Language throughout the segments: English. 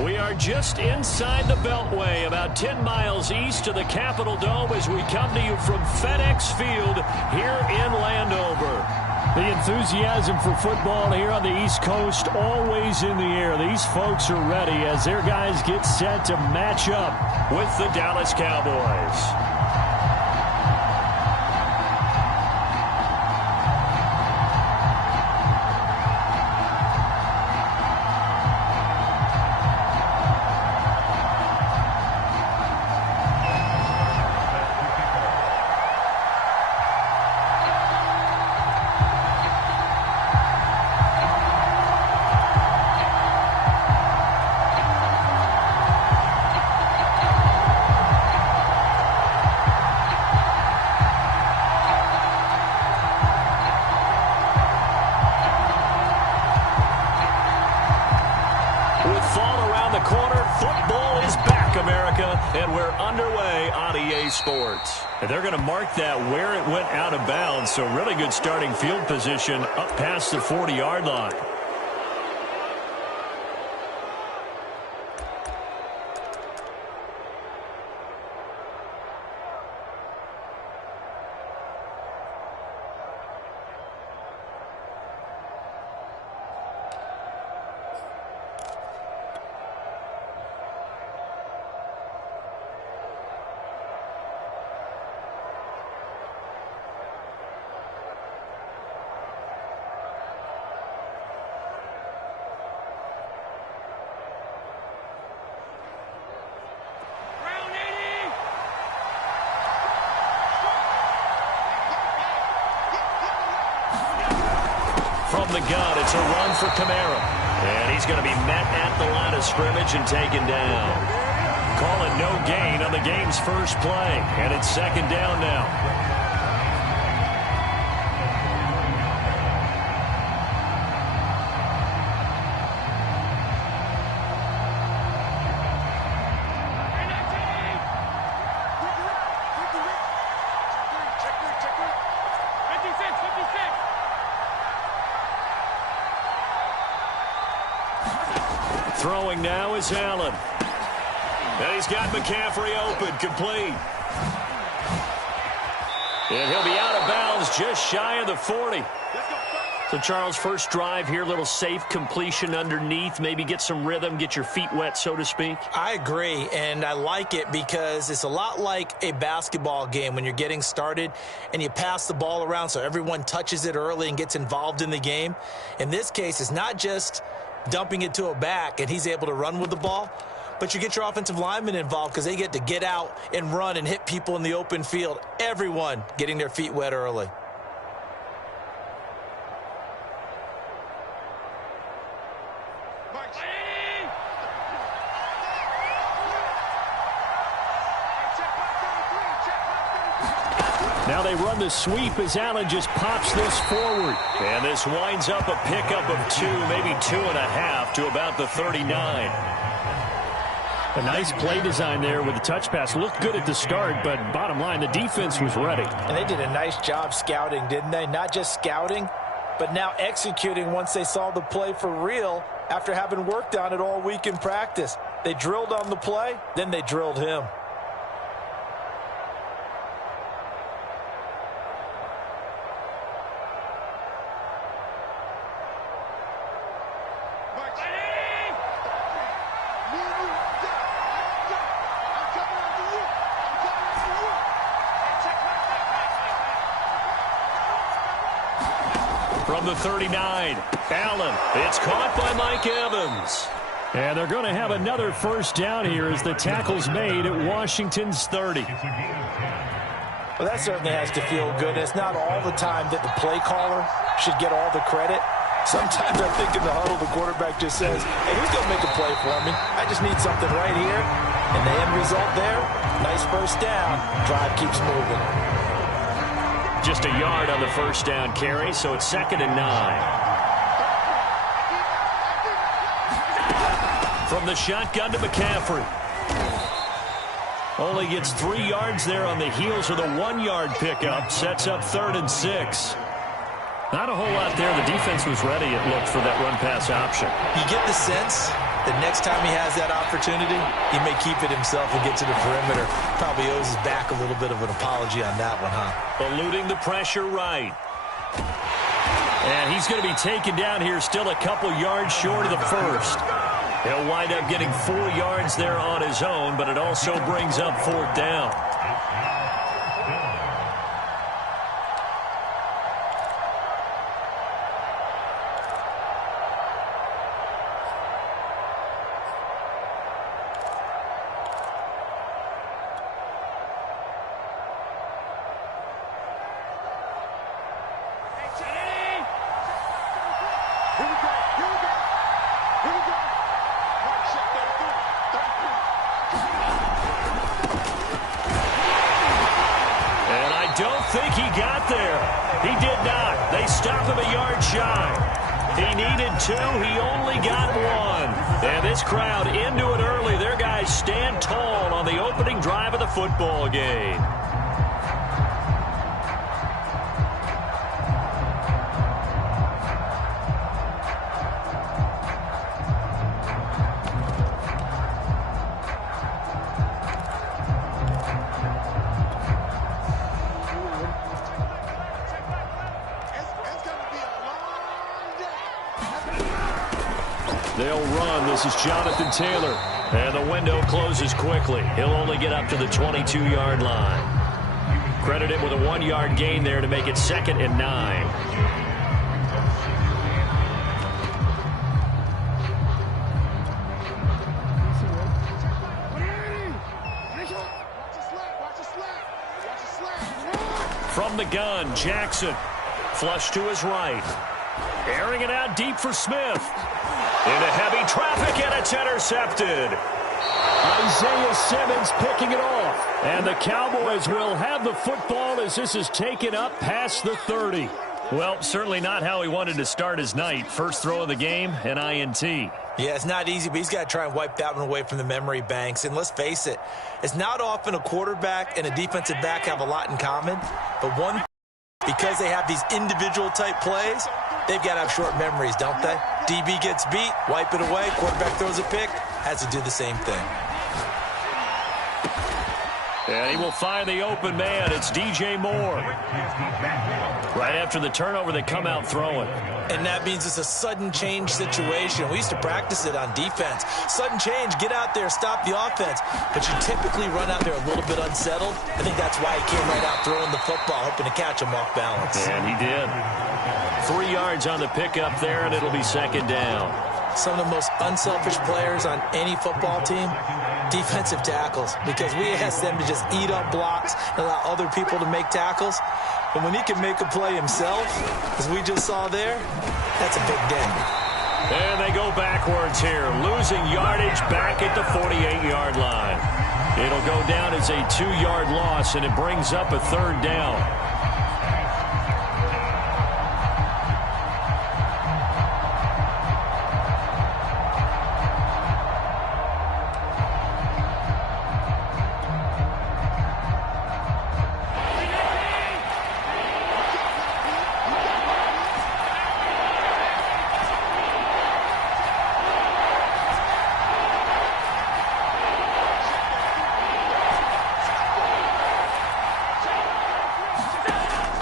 We are just inside the Beltway, about 10 miles east of the Capitol Dome as we come to you from FedEx Field here in Landover. The enthusiasm for football here on the East Coast always in the air. These folks are ready as their guys get set to match up with the Dallas Cowboys. And we're underway on EA Sports. And they're going to mark that where it went out of bounds. So really good starting field position up past the 40-yard line. From the gun, it's a run for Kamara. And he's going to be met at the line of scrimmage and taken down. Calling no gain on the game's first play. And it's second down now. Throwing now is Allen. And he's got McCaffrey open, complete. And he'll be out of bounds just shy of the 40. So, Charles, first drive here, little safe completion underneath. Maybe get some rhythm, get your feet wet, so to speak. I agree, and I like it because it's a lot like a basketball game when you're getting started and you pass the ball around so everyone touches it early and gets involved in the game. In this case, it's not just dumping it to a back and he's able to run with the ball, but you get your offensive linemen involved because they get to get out and run and hit people in the open field. Everyone getting their feet wet early. Now they run the sweep as Allen just pops this forward. And this winds up a pickup of 2, maybe 2.5 to about the 39. A nice play design there with the touch pass. Looked good at the start, but bottom line, the defense was ready. And they did a nice job scouting, didn't they? Not just scouting, but now executing once they saw the play for real after having worked on it all week in practice. They drilled on the play, then they drilled him. From the 39, Allen. It's caught by Mike Evans. And they're going to have another first down here as the tackle's made at Washington's 30. Well, that certainly has to feel good. It's not all the time that the play caller should get all the credit. Sometimes I think in the huddle, the quarterback just says, hey, who's going to make a play for me? I just need something right here. And the end result there, nice first down. Drive keeps moving. Just a yard on the first down carry, so it's 2nd and 9. From the shotgun to McCaffrey. Only gets 3 yards there on the heels of the 1-yard pickup. Sets up 3rd and 6. Not a whole lot there. The defense was ready, it looked, for that run-pass option. You get the sense the next time he has that opportunity, he may keep it himself and get to the perimeter. Probably owes his back a little bit of an apology on that one, huh? Eluding the pressure right. And he's going to be taken down here still a couple yards short of the first. He'll wind up getting 4 yards there on his own, but it also brings up 4th down. Think he got there. He did not. They stopped him a yard shy. He needed 2. He only got 1. And this crowd into it early. Their guys stand tall on the opening drive of the football game. They'll run. This is Jonathan Taylor. And the window closes quickly. He'll only get up to the 22-yard line. Credit him with a 1-yard gain there to make it 2nd and 9. From the gun, Jackson. Flush to his right. Airing it out deep for Smith. Into heavy traffic, and it's intercepted. Isaiah Simmons picking it off. And the Cowboys will have the football as this is taken up past the 30. Well, certainly not how he wanted to start his night. First throw of the game, an INT. Yeah, it's not easy, but he's got to try and wipe that one away from the memory banks. And let's face it, it's not often a quarterback and a defensive back have a lot in common. But because they have these individual type plays, they've got to have short memories, don't they? DB gets beat, wipe it away, quarterback throws a pick, has to do the same thing. And he will find the open man. It's DJ Moore. Right after the turnover, they come out throwing. And that means it's a sudden change situation. We used to practice it on defense. Sudden change, get out there, stop the offense. But you typically run out there a little bit unsettled. I think that's why he came right out throwing the football, hoping to catch him off balance. And he did. 3 yards on the pickup there, and it'll be 2nd down. Some of the most unselfish players on any football team, defensive tackles, because we ask them to just eat up blocks and allow other people to make tackles. But when he can make a play himself, as we just saw there, that's a big day. And they go backwards here, losing yardage back at the 48-yard line. It'll go down as a 2-yard loss, and it brings up a 3rd down.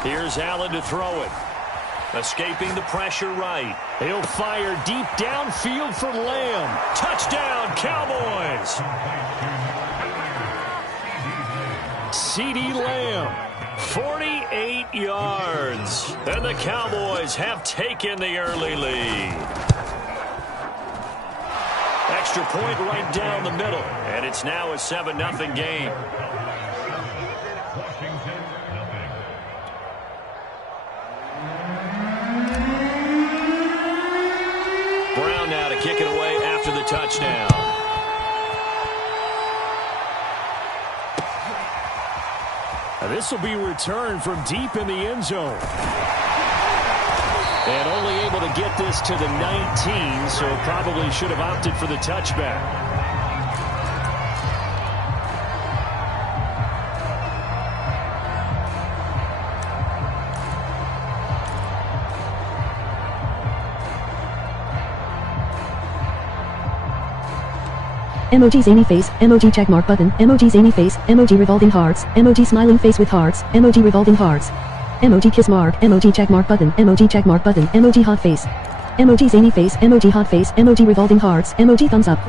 Here's Allen to throw it. Escaping the pressure right. He'll fire deep downfield for Lamb. Touchdown, Cowboys! CeeDee Lamb. 48 yards. And the Cowboys have taken the early lead. Extra point right down the middle. And it's now a 7-0 game. Brown now to kick it away after the touchdown. This will be returned from deep in the end zone. And only able to get this to the 19, so probably should have opted for the touchback. Emoji zany face, emoji checkmark button, emoji zany face, emoji revolving hearts, emoji smiling face with hearts, emoji revolving hearts. Emoji kiss mark, emoji checkmark button, emoji hot face. Emoji zany face, emoji hot face, emoji revolving hearts, emoji thumbs up.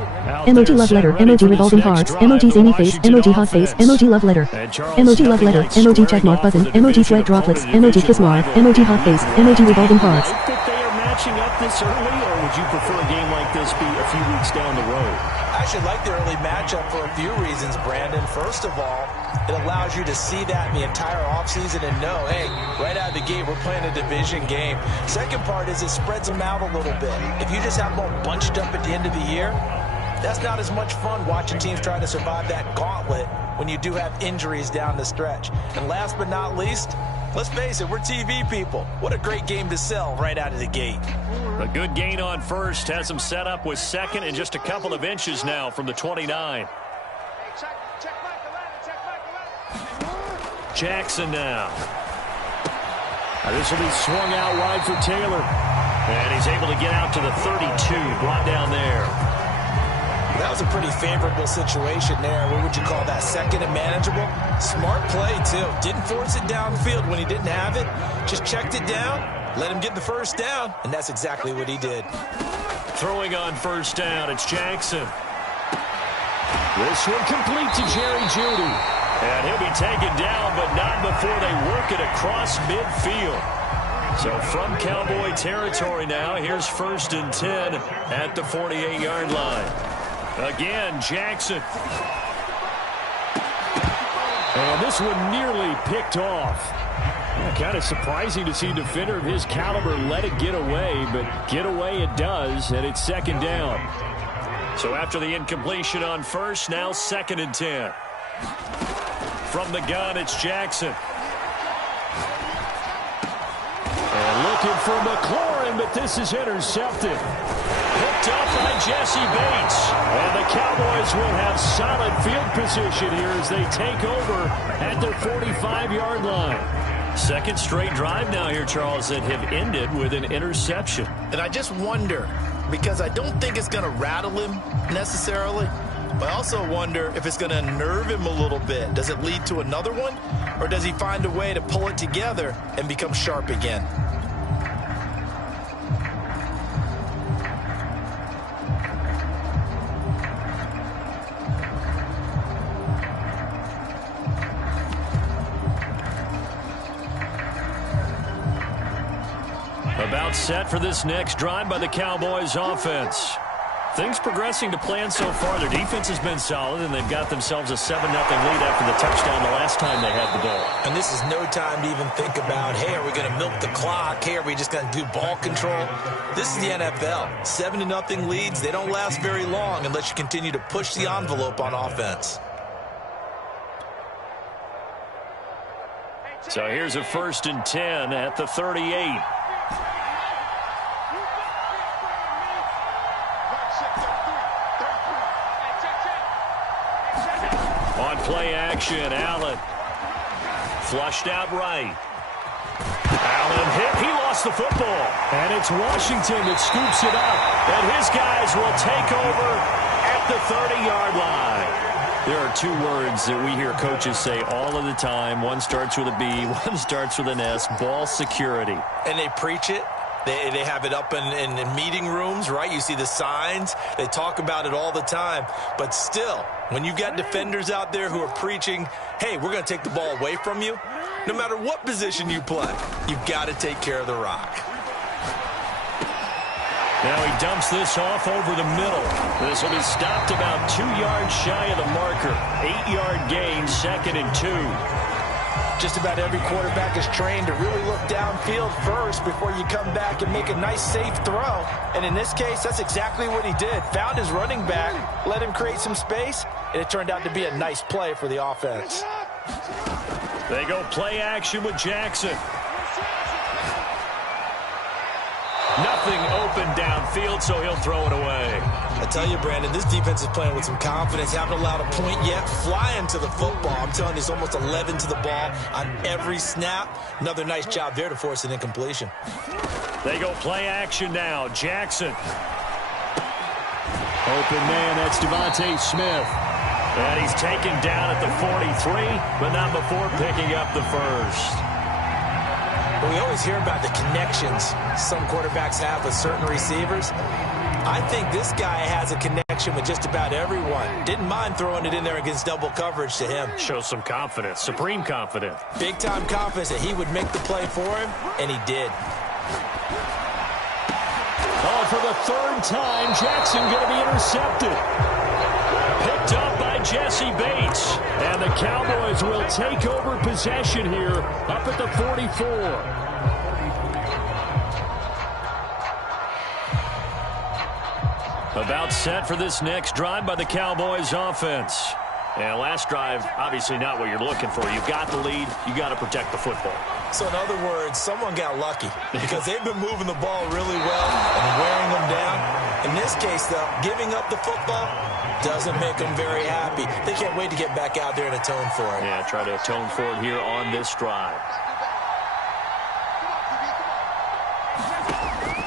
Emoji love letter, emoji revolving hearts, emoji zany face, emoji hot face, emoji love letter. Emoji love letter, emoji checkmark button, emoji sweat droplets, emoji kiss mark, emoji hot face, emoji revolving hearts. Like that they are matching up this early, or would you prefer a game like this be a few weeks down the road? I actually like the early matchup for a few reasons, Brandon. First of all, it allows you to see that in the entire offseason and know, hey, right out of the gate, we're playing a division game. Second part is it spreads them out a little bit. If you just have them all bunched up at the end of the year, that's not as much fun watching teams try to survive that gauntlet when you do have injuries down the stretch. And last but not least, let's face it, we're TV people. What a great game to sell right out of the gate. A good gain on first has him set up with second and just a couple of inches now from the 29. Jackson now. This will be swung out wide for Taylor. And he's able to get out to the 32, brought down there. That was a pretty favorable situation there. What would you call that? Second and manageable? Smart play, too. Didn't force it downfield when he didn't have it. Just checked it down, let him get the first down, and that's exactly what he did. Throwing on first down, it's Jackson. This one complete to Jerry Jeudy. And he'll be taken down, but not before they work it across midfield. So from Cowboy territory now, here's 1st and 10 at the 48-yard line. Again, Jackson. And this one nearly picked off. Kind of surprising to see a defender of his caliber let it get away, but get away it does, and it's 2nd down. So after the incompletion on first, now 2nd and 10. From the gun, it's Jackson. And looking for McLaurin, but this is intercepted. Picked up by Jesse Bates. And the Cowboys will have solid field position here as they take over at their 45-yard line. Second straight drive now here, Charles, that have ended with an interception. And I just wonder, because I don't think it's going to rattle him necessarily, but I also wonder if it's going to nerve him a little bit. Does it lead to another one? Or does he find a way to pull it together and become sharp again? About set for this next drive by the Cowboys offense. Things progressing to plan so far. Their defense has been solid, and they've got themselves a 7-0 lead after the touchdown the last time they had the ball. And this is no time to even think about, hey, are we going to milk the clock? Hey, are we just going to do ball control? This is the NFL. 7-0 leads, they don't last very long unless you continue to push the envelope on offense. So here's a 1st and 10 at the 38. On play action, Allen. Flushed out right. Allen hit. He lost the football. And it's Washington that scoops it up. And his guys will take over at the 30-yard line. There are two words that we hear coaches say all of the time. One starts with a B, one starts with an S. Ball security. And they preach it. They have it up in meeting rooms, right? You see the signs. They talk about it all the time. But still, when you've got defenders out there who are preaching, hey, we're going to take the ball away from you, no matter what position you play, you've got to take care of the rock. Now he dumps this off over the middle. This will be stopped about 2 yards shy of the marker. 8-yard gain, 2nd and 2. Just about every quarterback is trained to really look downfield first before you come back and make a nice, safe throw. And in this case, that's exactly what he did. Found his running back, let him create some space, and it turned out to be a nice play for the offense. They go play action with Jackson. Nothing open downfield, so he'll throw it away. I tell you, Brandon, this defense is playing with some confidence. Haven't allowed a point yet. Flying to the football. I'm telling you, it's almost 11 to the ball on every snap. Another nice job there to force an incompletion. They go play action now. Jackson. Open man, that's Devontae Smith. And he's taken down at the 43, but not before picking up the first. Well, we always hear about the connections some quarterbacks have with certain receivers. I think this guy has a connection with just about everyone. Didn't mind throwing it in there against double coverage to him. Shows some confidence, supreme confidence. Big-time confidence that he would make the play for him, and he did. Oh, for the third time, Jackson going to be intercepted. Picked up by Jesse Bates. And the Cowboys will take over possession here up at the 44. About set for this next drive by the Cowboys offense. And last drive, obviously not what you're looking for. You've got the lead. You got to protect the football. So in other words, someone got lucky because they've been moving the ball really well and wearing them down. In this case, though, giving up the football doesn't make them very happy. They can't wait to get back out there and atone for it. Yeah, try to atone for it here on this drive.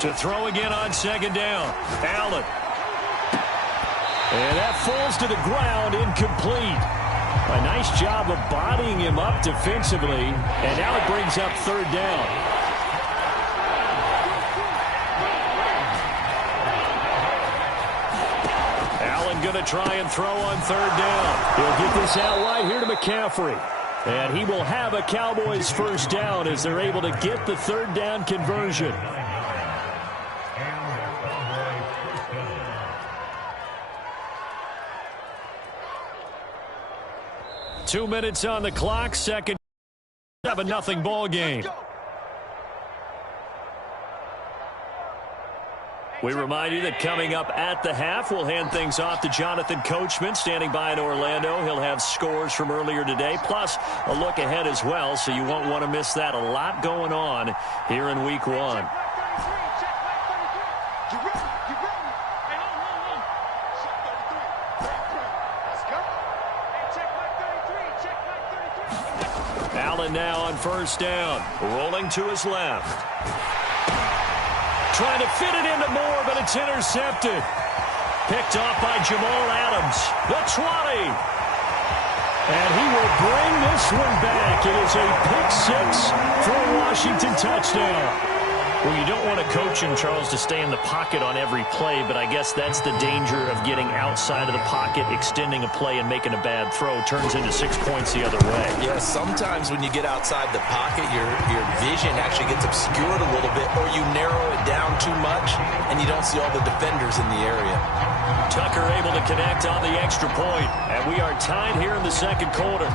To throw again on second down. Allen. And that falls to the ground, incomplete. A nice job of bodying him up defensively, and now it brings up third down. Allen going to try and throw on third down. He'll get this out wide here to McCaffrey. And he will have a Cowboys first down as they're able to get the third down conversion. Two minutes on the clock, second 7-0 ball game. We remind you that coming up at the half, we'll hand things off to Jonathan Coachman, standing by in Orlando. He'll have scores from earlier today, plus a look ahead as well, so you won't want to miss that. A lot going on here in Week 1. Allen now on first down, rolling to his left. Trying to fit it into Moore, but it's intercepted. Picked off by Jamal Adams. The 20. And he will bring this one back. It is a pick-6 for a Washington touchdown. Well, you don't want to coach him, Charles, to stay in the pocket on every play, but I guess that's the danger of getting outside of the pocket, extending a play, and making a bad throw. Turns into 6 points the other way. Yeah, sometimes when you get outside the pocket, your vision actually gets obscured a little bit, or you narrow it down too much, and you don't see all the defenders in the area. Tucker able to connect on the extra point, and we are tied here in the second quarter.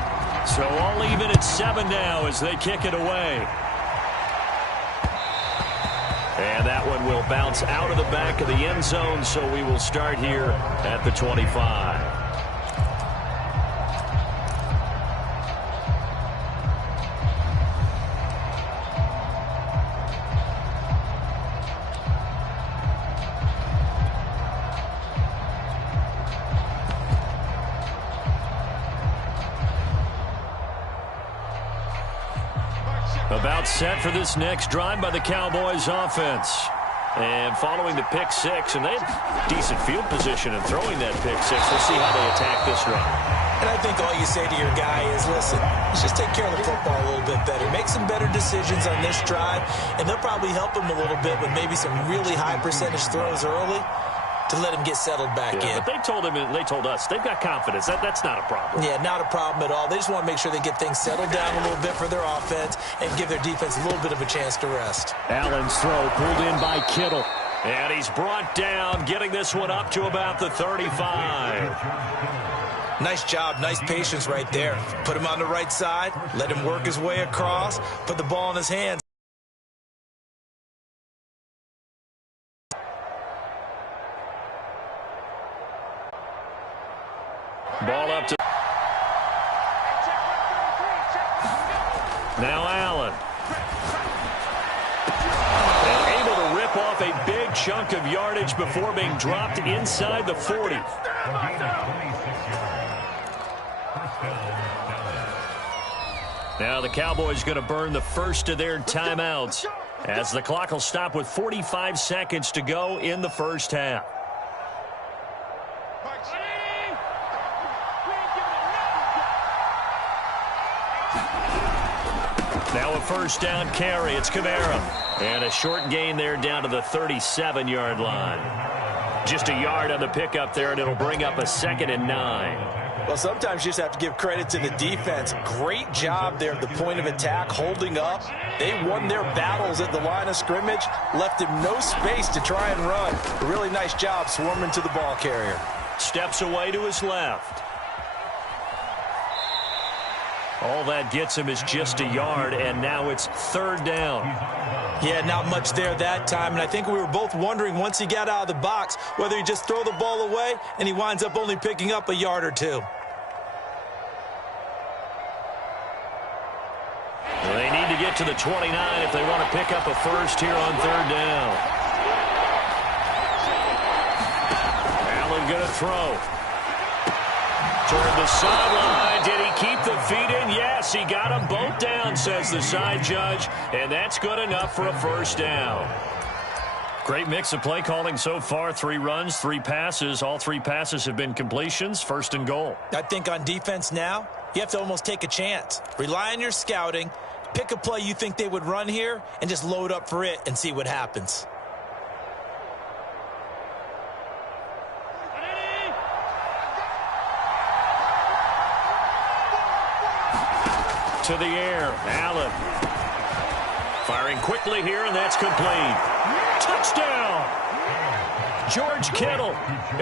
So all even at 7 now as they kick it away. And that one will bounce out of the back of the end zone, so we will start here at the 25. About set for this next drive by the Cowboys offense. And following the pick-6, and they have decent field position in throwing that pick-6. We'll see how they attack this run. And I think all you say to your guy is, listen, let's just take care of the football a little bit better. Make some better decisions on this drive, and they'll probably help him a little bit with maybe some really high percentage throws early to let him get settled back in. But they told him, and they told us, they've got confidence. That's not a problem. Yeah, not a problem at all. They just want to make sure they get things settled down a little bit for their offense and give their defense a little bit of a chance to rest. Allen's throw pulled in by Kittle. And he's brought down, getting this one up to about the 35. Nice job, nice patience right there. Put him on the right side, let him work his way across, put the ball in his hands. Ball up to... Now Allen. And able to rip off a big chunk of yardage before being dropped inside the 40. Now the Cowboys going to burn the first of their timeouts as the clock will stop with 45 seconds to go in the first half. Now a first down carry. It's Kamara. And a short gain there down to the 37-yard line. Just a yard on the pickup there, and it'll bring up a 2nd and 9. Well, sometimes you just have to give credit to the defense. Great job there at the point of attack, holding up. They won their battles at the line of scrimmage, left him no space to try and run. A really nice job swarming to the ball carrier. Steps away to his left. All that gets him is just a yard, and now it's 3rd down. Yeah, not much there that time, and I think we were both wondering once he got out of the box whether he just throw the ball away, and he winds up only picking up a yard or two. Well, they need to get to the 29 if they want to pick up a first here on 3rd down. Allen going to throw. Toward the sideline. Did he keep the feet in? Yes, he got them both down, says the side judge, and that's good enough for a first down. Great mix of play calling so far. 3 runs, 3 passes. All 3 passes have been completions. 1st and goal. I think on defense now, you have to almost take a chance. Rely on your scouting. Pick a play you think they would run here and just load up for it and see what happens. To the air, Allen. Firing quickly here, and that's complete. Touchdown! George Kittle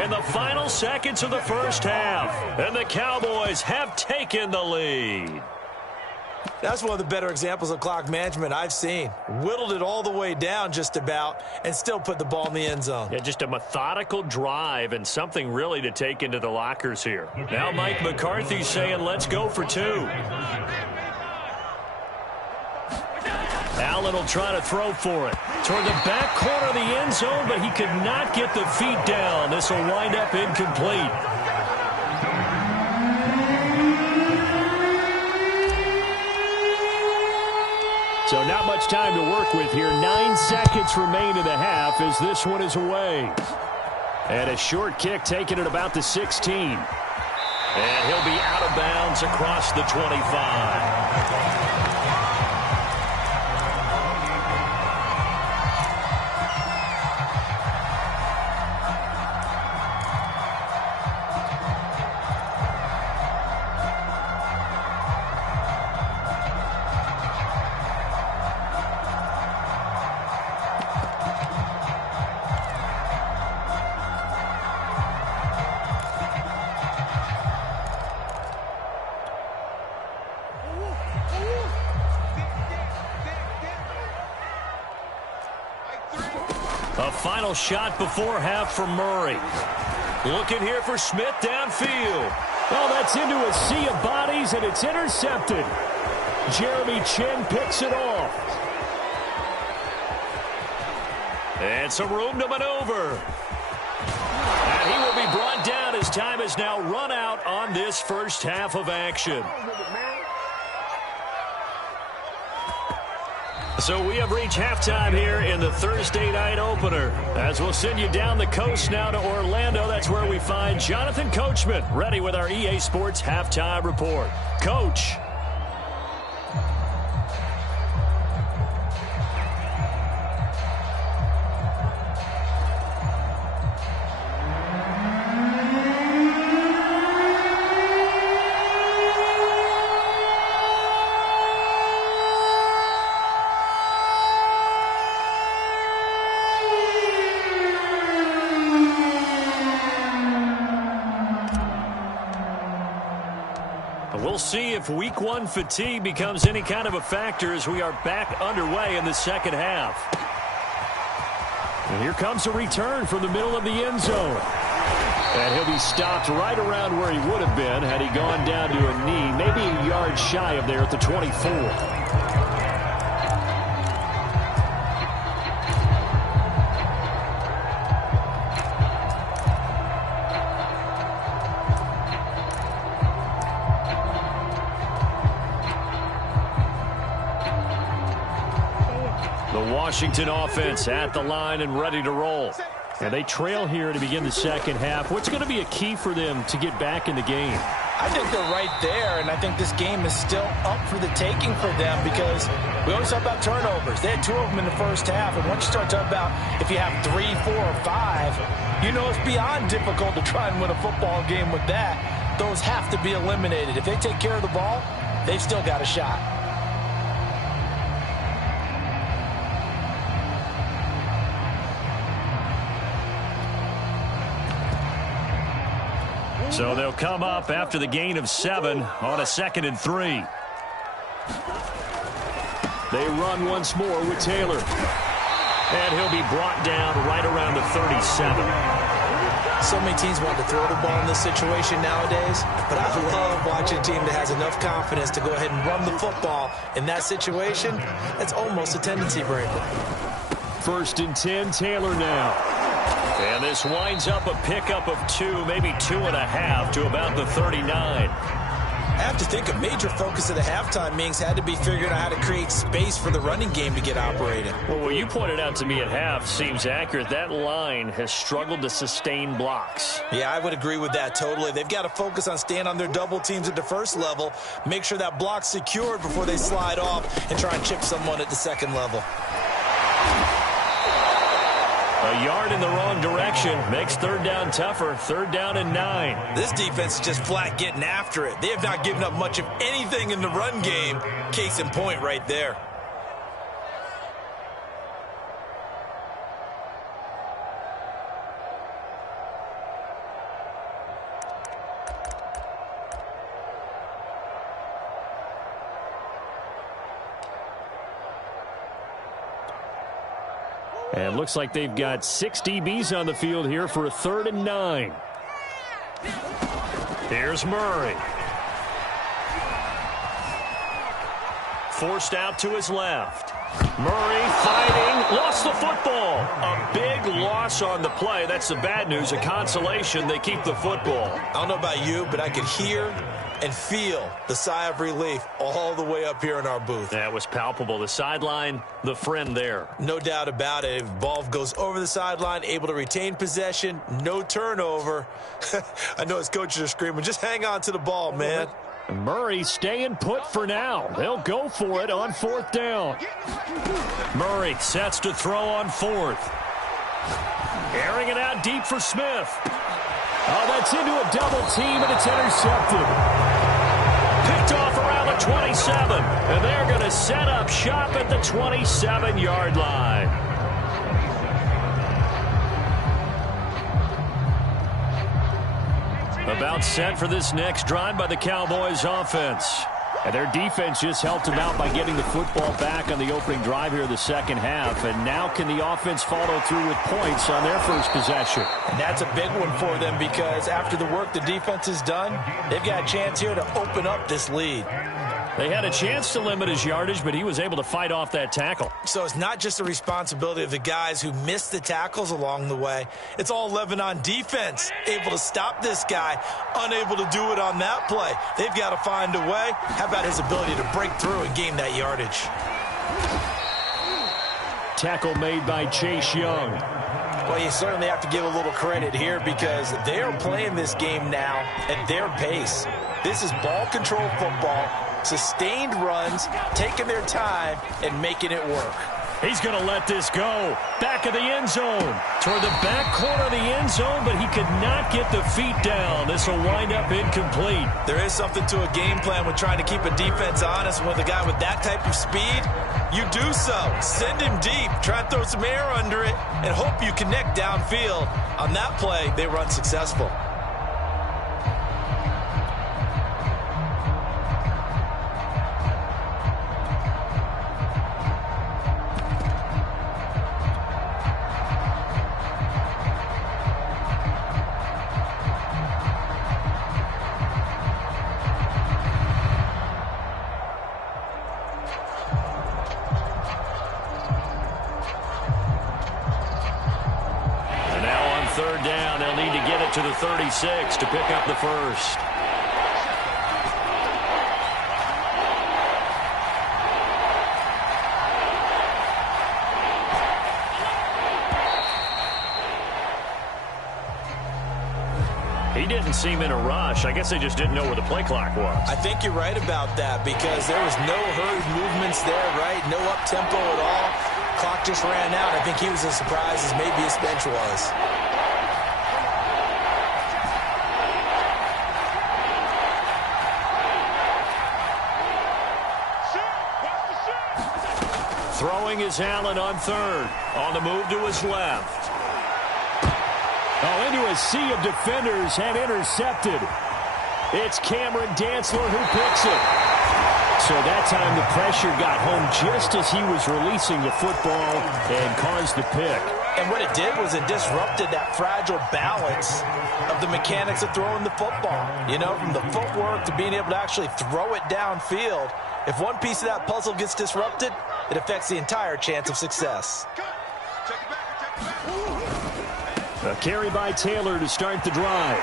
in the final seconds of the first half. And the Cowboys have taken the lead. That's one of the better examples of clock management I've seen. Whittled it all the way down just about and still put the ball in the end zone. Yeah, just a methodical drive and something really to take into the lockers here. Now Mike McCarthy saying, let's go for 2. Allen will try to throw for it. Toward the back corner of the end zone, but he could not get the feet down. This will wind up incomplete. So not much time to work with here. 9 seconds remain in the half as this one is away. And a short kick taken at about the 16. And he'll be out of bounds across the 25. A final shot before half for Murray. Looking here for Smith downfield. Oh, that's into a sea of bodies, and it's intercepted. Jeremy Chinn picks it off. And some room to maneuver. And he will be brought down as time has now run out on this first half of action. So we have reached halftime here in the Thursday night opener. As we'll send you down the coast now to Orlando, that's where we find Jonathan Coachman ready with our EA Sports halftime report. Coach. We'll see if week 1 fatigue becomes any kind of a factor as we are back underway in the second half. And here comes a return from the middle of the end zone. And he'll be stopped right around where he would have been had he gone down to a knee, maybe a yard shy of there at the 24. Washington offense at the line and ready to roll. And they trail here to begin the second half. What's going to be a key for them to get back in the game? I think they're right there, and I think this game is still up for the taking for them because we always talk about turnovers. They had 2 of them in the first half, and once you start talking about if you have 3, 4, or 5, you know it's beyond difficult to try and win a football game with that. Those have to be eliminated. If they take care of the ball, they've still got a shot. So they'll come up after the gain of 7 on a 2nd and 3. They run once more with Taylor. And he'll be brought down right around the 37. So many teams want to throw the ball in this situation nowadays, but I love watching a team that has enough confidence to go ahead and run the football. In that situation, that's almost a tendency breaker. 1st and 10, Taylor now. And this winds up a pickup of 2, maybe 2.5 to about the 39. I have to think a major focus of the halftime meetings had to be figuring out how to create space for the running game to get operating. Well, what you pointed out to me at half seems accurate. That line has struggled to sustain blocks. Yeah, I would agree with that totally. They've got to focus on staying on their double teams at the first level, make sure that block's secured before they slide off and try and chip someone at the second level. A yard in the wrong direction makes 3rd down tougher. 3rd down and 9. This defense is just flat getting after it. They have not given up much of anything in the run game. Case in point right there. And looks like they've got 6 DBs on the field here for a 3rd and 9. Here's Murray. Forced out to his left. Murray fighting, lost the football. A big loss on the play. That's the bad news. A consolation, they keep the football. I don't know about you, but I could hear and feel the sigh of relief all the way up here in our booth. That was palpable. The sideline, the friend there. No doubt about it. If ball goes over the sideline, able to retain possession, no turnover. I know his coaches are screaming, just hang on to the ball, man. Murray staying put for now. They'll go for it on 4th down. Murray sets to throw on 4th. Airing it out deep for Smith. Oh, that's into a double team, and it's intercepted. Picked off around the 27, and they're going to set up shop at the 27-yard line. About set for this next drive by the Cowboys offense. And their defense just helped them out by getting the football back on the opening drive here of the 2nd half. And now can the offense follow through with points on their first possession? And that's a big one for them because after the work the defense has done, they've got a chance here to open up this lead. They had a chance to limit his yardage, but he was able to fight off that tackle. So it's not just the responsibility of the guys who missed the tackles along the way. It's all 11 on defense, able to stop this guy, unable to do it on that play. They've got to find a way. How about his ability to break through and gain that yardage? Tackle made by Chase Young. Well, you certainly have to give a little credit here because they are playing this game now at their pace. This is ball control football. Sustained runs, taking their time, and making it work. He's going to let this go. Back of the end zone. Toward the back corner of the end zone, but he could not get the feet down. This will wind up incomplete. There is something to a game plan with trying to keep a defense honest. With a guy with that type of speed, you do so. Send him deep. Try and throw some air under it and hope you connect downfield. On that play, they run successful. To the 36 to pick up the first. He didn't seem in a rush. I guess they just didn't know where the play clock was. I think you're right about that because there was no hurried movements there, right? No up-tempo at all. Clock just ran out. I think he was as surprised as maybe his bench was. Throwing is Allen on third. On the move to his left. Oh, into a sea of defenders and intercepted. It's Cameron Dantzler who picks it. So that time the pressure got home just as he was releasing the football and caused the pick. And what it did was it disrupted that fragile balance of the mechanics of throwing the football. You know, from the footwork to being able to actually throw it downfield. If one piece of that puzzle gets disrupted, it affects the entire chance of success. A carry by Taylor to start the drive.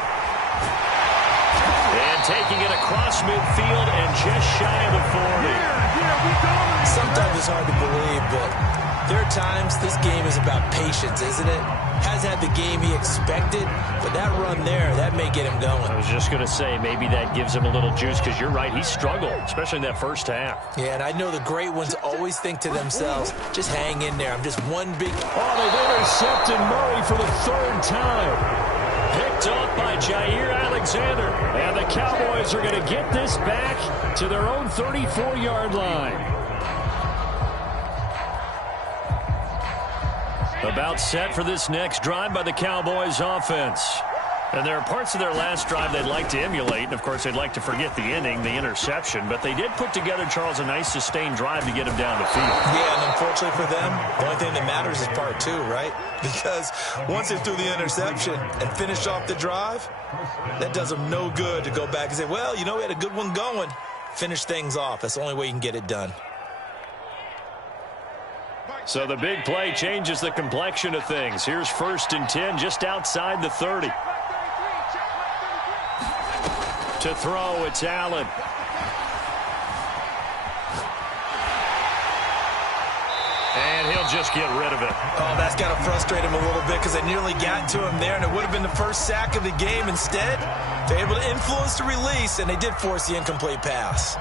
And taking it across midfield and just shy of the 40. Sometimes it's hard to believe, but there are times this game is about patience, isn't it? Hasn't had the game he expected, but that run there, that may get him going. I was just going to say, maybe that gives him a little juice because you're right, he struggled, especially in that first half. Yeah, and I know the great ones always think to themselves, just hang in there. I'm just one big... Oh, they've intercepted Murray for the third time. Picked off by Jair Alexander. And the Cowboys are going to get this back to their own 34-yard line. About set for this next drive by the Cowboys offense. And there are parts of their last drive they'd like to emulate. And, of course, they'd like to forget the inning, the interception. But they did put together, Charles, a nice sustained drive to get him down the field. Yeah, and unfortunately for them, the only thing that matters is part two, right? Because once they threw the interception and finished off the drive, that does them no good to go back and say, well, you know, we had a good one going. Finish things off. That's the only way you can get it done. So the big play changes the complexion of things. Here's 1st and 10 just outside the 30. To throw, it's Allen. And he'll just get rid of it. Oh, that's got to frustrate him a little bit because they nearly got to him there, and it would have been the first sack of the game. Instead, they're able to influence the release, and they did force the incomplete pass.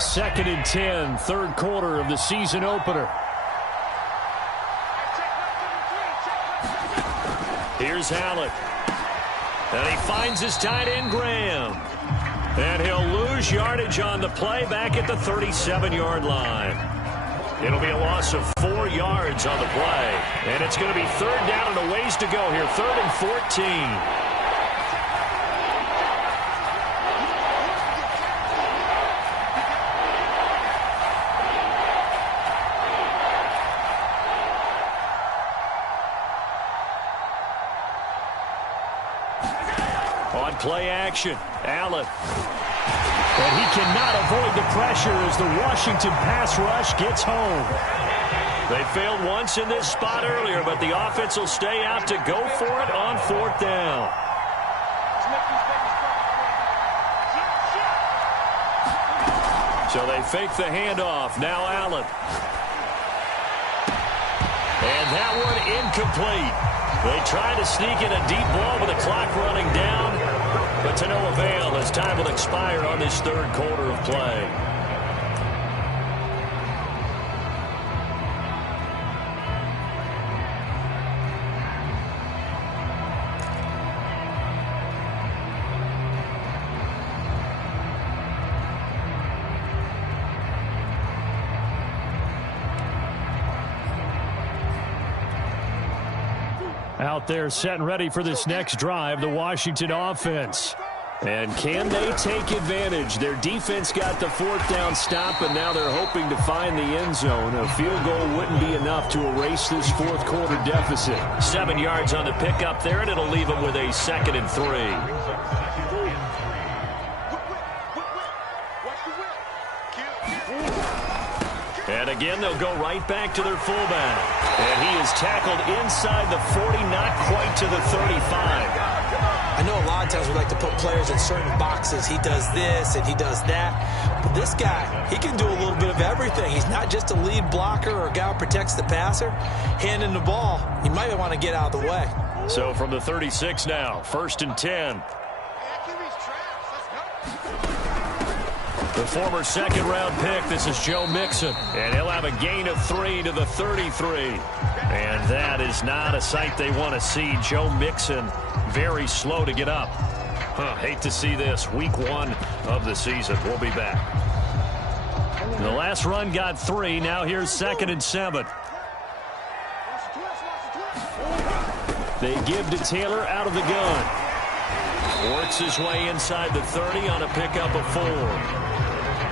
Second and 10, third quarter of the season opener. Here's Allen. And he finds his tight end, Graham. And he'll lose yardage on the play back at the 37-yard line. It'll be a loss of 4 yards on the play. And it's going to be third down and a ways to go here. 3rd and 14. On play action, Allen. And he cannot avoid the pressure as the Washington pass rush gets home. They failed once in this spot earlier, but the offense will stay out to go for it on 4th down. So they fake the handoff. Now Allen. And that one incomplete. They try to sneak in a deep ball with the clock running down, but to no avail as time will expire on this third quarter of play. Out there set and ready for this next drive, the Washington offense. And can they take advantage? Their defense got the 4th down stop, and now they're hoping to find the end zone. A field goal wouldn't be enough to erase this 4th quarter deficit. 7 yards on the pickup there, and it'll leave them with a 2nd and 3. And again, they'll go right back to their fullback. And he is tackled inside the 40, not quite to the 35. I know a lot of times we like to put players in certain boxes. He does this and he does that. But this guy, he can do a little bit of everything. He's not just a lead blocker or a guy who protects the passer. Handing the ball, he might want to get out of the way. So from the 36 now, 1st and 10. The former second-round pick, this is Joe Mixon. And he'll have a gain of 3 to the 33. And that is not a sight they want to see. Joe Mixon very slow to get up. Hate to see this. Week 1 of the season. We'll be back. The last run got 3. Now here's 2nd and 7. They give to Taylor out of the gun. Works his way inside the 30 on a pickup of 4.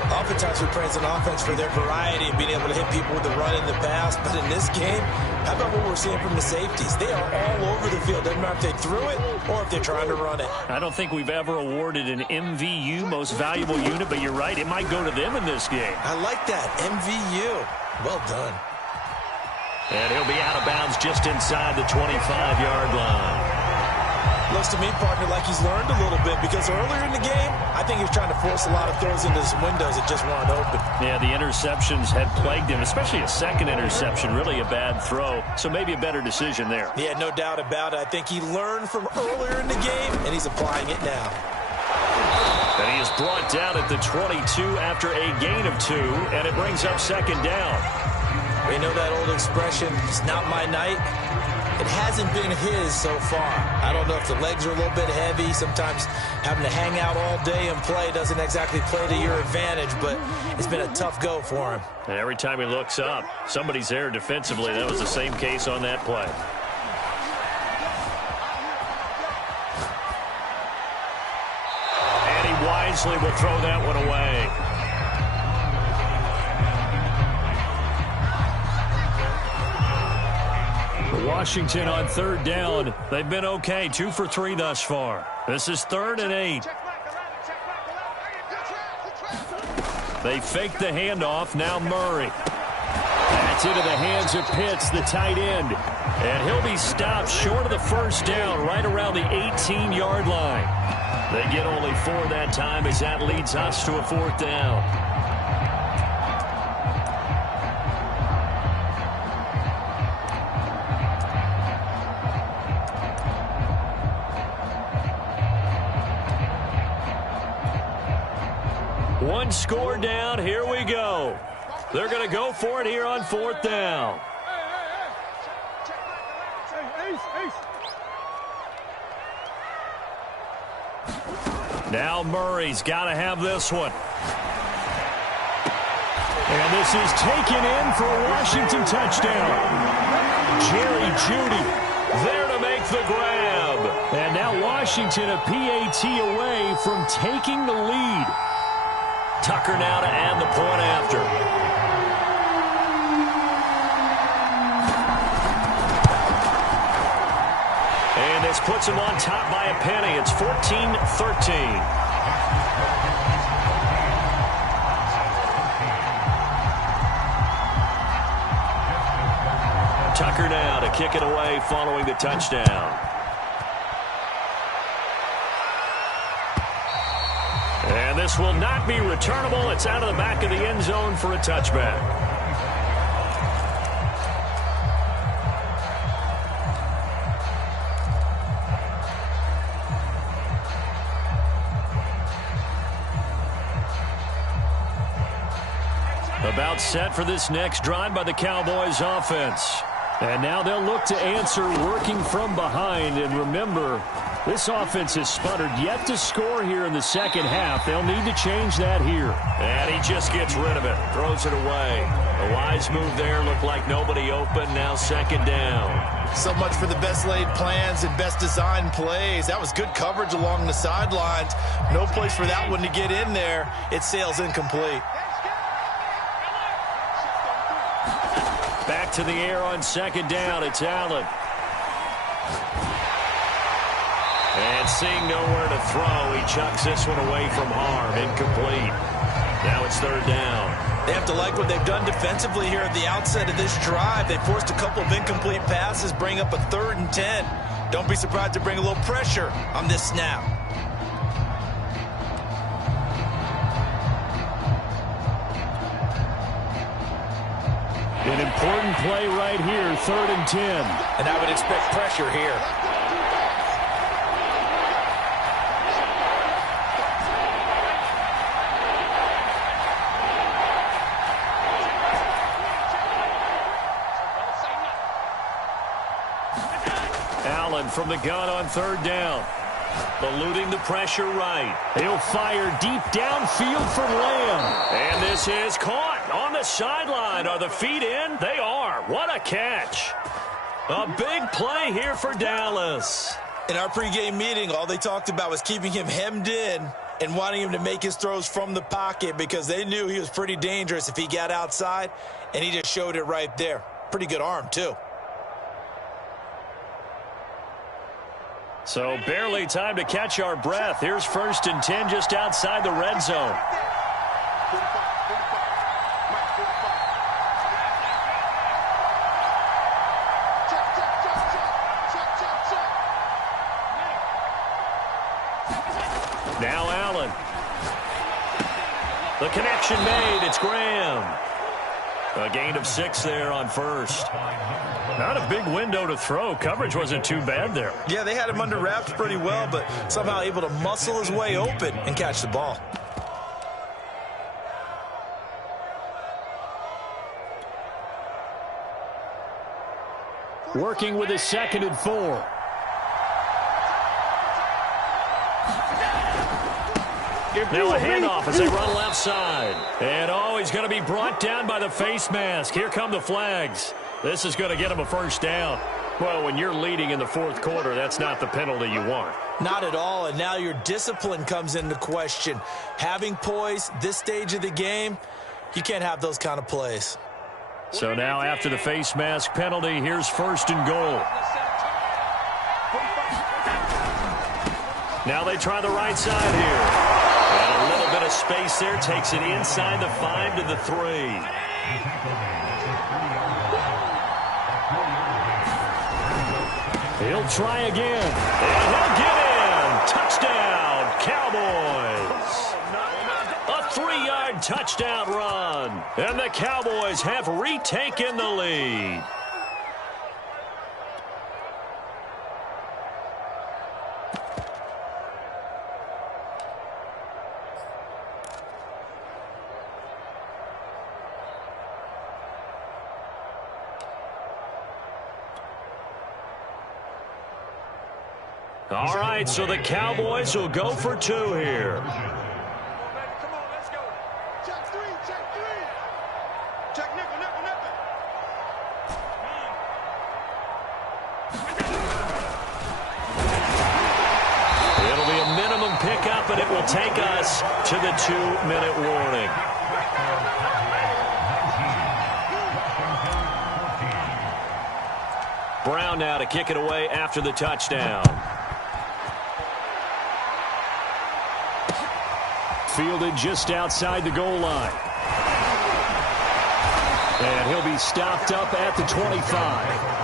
Oftentimes we praise an offense for their variety and being able to hit people with the run and the pass. But in this game, how about what we're seeing from the safeties? They are all over the field. Doesn't matter if they threw it or if they're trying to run it. I don't think we've ever awarded an MVU, most valuable unit, but you're right. It might go to them in this game. I like that. MVU. Well done. And he'll be out of bounds just inside the 25-yard line. Looks to me, partner, like he's learned a little bit because earlier in the game, I think he was trying to force a lot of throws into some windows that just weren't open. Yeah, the interceptions had plagued him, especially a second interception, really a bad throw. So maybe a better decision there. Yeah, no doubt about it. I think he learned from earlier in the game, and he's applying it now. And he is brought down at the 22 after a gain of 2, and it brings up 2nd down. We know that old expression, it's not my night. It hasn't been his so far. I don't know if the legs are a little bit heavy. Sometimes having to hang out all day and play doesn't exactly play to your advantage, but it's been a tough go for him. And every time he looks up, somebody's there defensively. That was the same case on that play. And he wisely will throw that one away. Washington on 3rd down. They've been okay. 2 for 3 thus far. This is 3rd and 8. They fake the handoff. Now Murray. That's into the hands of Pitts, the tight end. And he'll be stopped short of the 1st down, right around the 18-yard line. They get only 4 that time as that leads us to a 4th down. One score down. Here we go. They're going to go for it here on 4th down. Now Murray's got to have this one. And this is taken in for a Washington touchdown. Jerry Jeudy there to make the grab. And now Washington a PAT away from taking the lead. Tucker now to add the point after. And this puts him on top by a penny. It's 14-13. Tucker now to kick it away following the touchdown. And this will not be returnable. It's out of the back of the end zone for a touchback. About set for this next drive by the Cowboys offense. And now they'll look to answer working from behind. And remember, this offense has sputtered yet to score here in the second half. They'll need to change that here. And he just gets rid of it. Throws it away. A wise move there. Looked like nobody open. Now 2nd down. So much for the best laid plans and best designed plays. That was good coverage along the sidelines. No place for that one to get in there. It sails incomplete. Back to the air on 2nd down. It's Allen. And seeing nowhere to throw, he chucks this one away from harm. Incomplete. Now it's 3rd down. They have to like what they've done defensively here at the outset of this drive. They forced a couple of incomplete passes, bring up a 3rd and 10. Don't be surprised to bring a little pressure on this snap. An important play right here, 3rd and 10. And I would expect pressure here. Allen from the gun on 3rd down. Eluding the pressure right. He'll fire deep downfield for Lamb. And this is caught on the sideline. Are the feet in? They are. What a catch. A big play here for Dallas. In our pregame meeting, all they talked about was keeping him hemmed in and wanting him to make his throws from the pocket because they knew he was pretty dangerous if he got outside, and he just showed it right there. Pretty good arm, too. So barely time to catch our breath. Here's 1st and 10 just outside the red zone. Now Allen. The connection made. It's Graham. A gain of 6 there on 1st. Not a big window to throw. Coverage wasn't too bad there. Yeah, they had him under wraps pretty well, but somehow able to muscle his way open and catch the ball. Working with his 2nd and 4. Now a handoff as they run left side. And he's going to be brought down by the face mask. Here come the flags. This is going to get him a 1st down. Well, when you're leading in the 4th quarter, that's not the penalty you want. Not at all, and now your discipline comes into question. Having poise this stage of the game, you can't have those kind of plays. So now after the face mask penalty, here's 1st and goal. Now they try the right side here. And a little bit of space there. Takes it inside the 5 to the 3. He'll try again. And he'll get in. Touchdown, Cowboys. A 3-yard touchdown run. And the Cowboys have retaken the lead. All right, so the Cowboys will go for 2 here. Come on, let's go. Check 3, check 3. Check nickel, nickel, nickel. It'll be a minimum pickup, and it will take us to the 2-minute warning. Brown now to kick it away after the touchdown. Fielded just outside the goal line. And he'll be stopped up at the 25.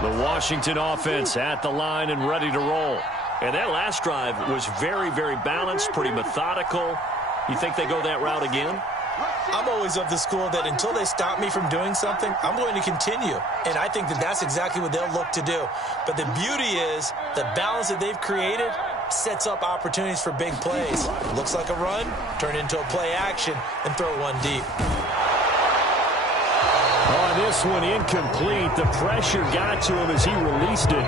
The Washington offense at the line and ready to roll. And that last drive was very, very balanced, pretty methodical. You think they go that route again? I'm always of the school that until they stop me from doing something, I'm going to continue. And I think that that's exactly what they'll look to do. But the beauty is the balance that they've created sets up opportunities for big plays. Looks like a run, turn into a play action, and throw one deep. On this one, incomplete. The pressure got to him as he released it.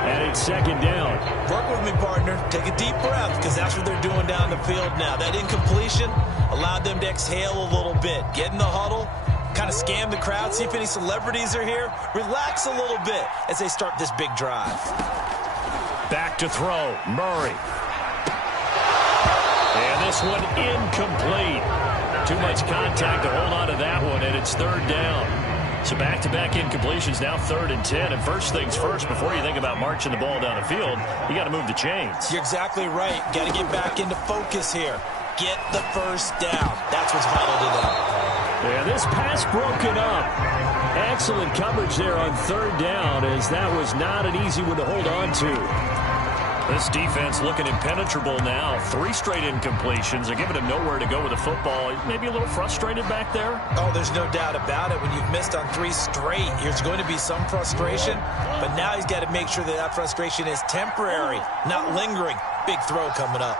And it's 2nd down. Work with me, partner. Take a deep breath, because that's what they're doing down the field now. That incompletion allowed them to exhale a little bit. Get in the huddle, kind of scan the crowd, see if any celebrities are here. Relax a little bit as they start this big drive. Back to throw, Murray. And this one incomplete. Too much contact to hold on to that one, and it's 3rd down. So back-to-back incompletions, now 3rd and 10. And first things first, before you think about marching the ball down the field, you got to move the chains. You're exactly right. Got to get back into focus here. Get the first down. That's what's vital to them. Yeah, this pass broken up. Excellent coverage there on 3rd down, as that was not an easy one to hold on to. This defense looking impenetrable now. 3 straight incompletions. They're giving him nowhere to go with the football. Maybe a little frustrated back there. Oh, there's no doubt about it. When you've missed on 3 straight, there's going to be some frustration. But now he's got to make sure that that frustration is temporary, not lingering. Big throw coming up.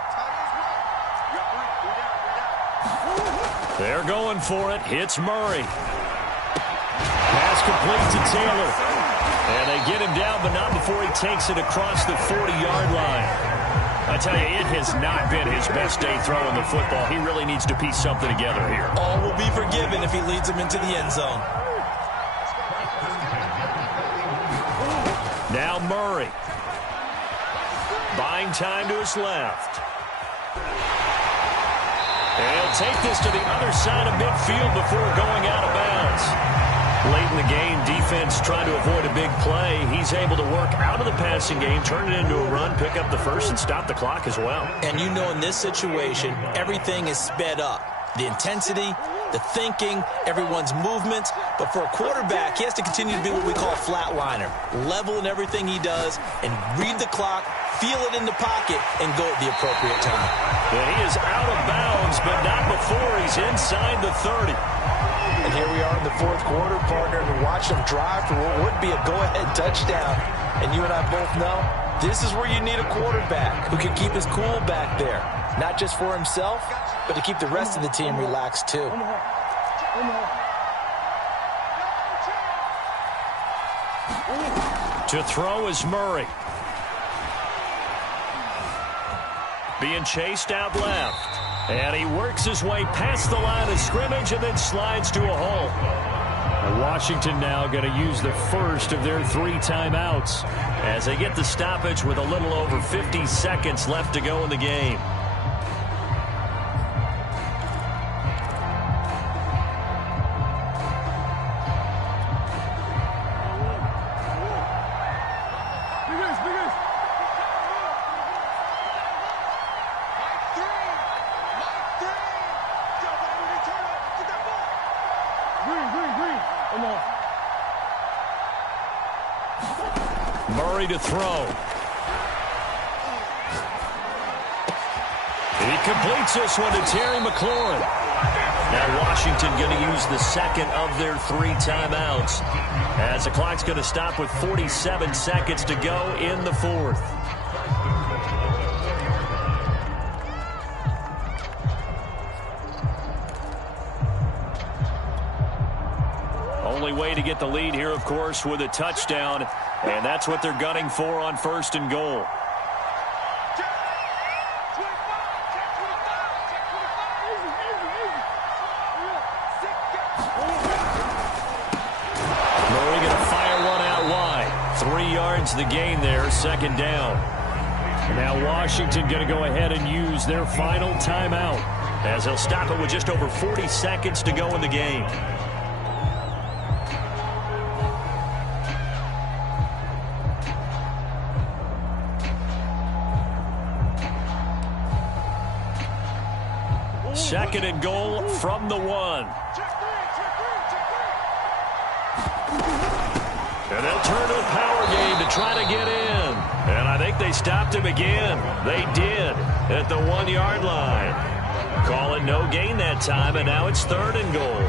They're going for it. Hits Murray. Pass complete to Taylor. And they get him down, but not before he takes it across the 40-yard line. I tell you, it has not been his best day throwing the football. He really needs to piece something together here. All will be forgiven if he leads him into the end zone. Now Murray. Buying time to his left. And he'll take this to the other side of midfield before going out of bounds. Late in the game, defense trying to avoid a big play. He's able to work out of the passing game, turn it into a run, pick up the first, and stop the clock as well. And you know, in this situation, everything is sped up. The intensity, the thinking, everyone's movements. But for a quarterback, he has to continue to be what we call a flatliner. Level in everything he does and read the clock, feel it in the pocket, and go at the appropriate time. Yeah, he is out of bounds, but not before he's inside the 30. And here we are in the 4th quarter, partner, and watch him drive for what would be a go-ahead touchdown. And you and I both know this is where you need a quarterback who can keep his cool back there. Not just for himself, but to keep the rest of the team relaxed too. To throw is Murray. Being chased out left. And he works his way past the line of scrimmage and then slides to a hole. And Washington now going to use the first of their 3 timeouts as they get the stoppage with a little over 50 seconds left to go in the game. Murray to throw. He completes this one to Terry McLaurin. Now Washington going to use the second of their 3 timeouts as the clock's going to stop with 47 seconds to go in the 4th. Only way to get the lead here, of course, with a touchdown, and that's what they're gunning for on 1st and goal. Murray going to fire one out wide. 3 yards the gain there, 2nd down. And now Washington going to go ahead and use their final timeout as they'll stop it with just over 40 seconds to go in the game. Second and goal from the 1. And they'll turn to a power game to try to get in. And I think they stopped him again. They did at the 1-yard line. Call it no gain that time, and now it's 3rd and goal.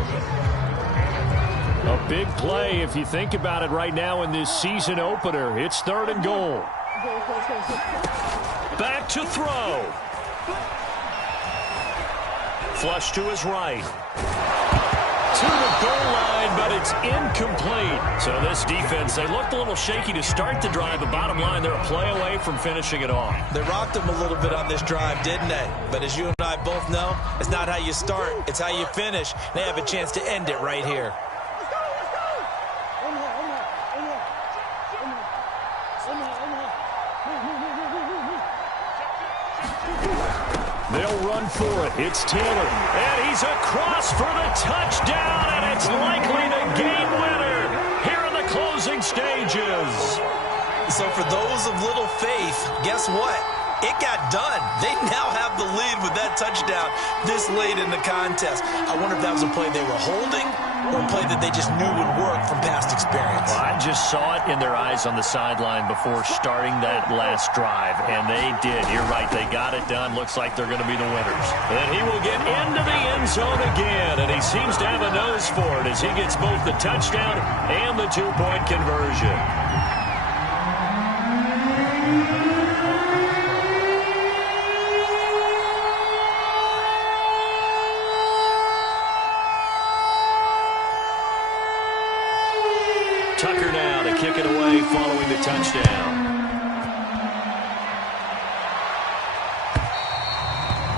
A big play if you think about it right now in this season opener. It's 3rd and goal. Back to throw. Flush to his right. To the goal line, but it's incomplete. So this defense, they looked a little shaky to start the drive, but bottom line, they're a play away from finishing it off. They rocked them a little bit on this drive, didn't they? But as you and I both know, it's not how you start, it's how you finish. They have a chance to end it right here. They'll run for it. It's Taylor. And he's across for the touchdown, and it's likely the game winner here in the closing stages. So for those of little faith, guess what? It got done. They now have the lead with that touchdown this late in the contest. I wonder if that was a play they were holding or a play that they just knew would work from past experience. Well, I just saw it in their eyes on the sideline before starting that last drive, and they did. You're right. They got it done. Looks like they're going to be the winners. And he will get into the end zone again, and he seems to have a nose for it as he gets both the touchdown and the two-point conversion. Tucker now to kick it away following the touchdown.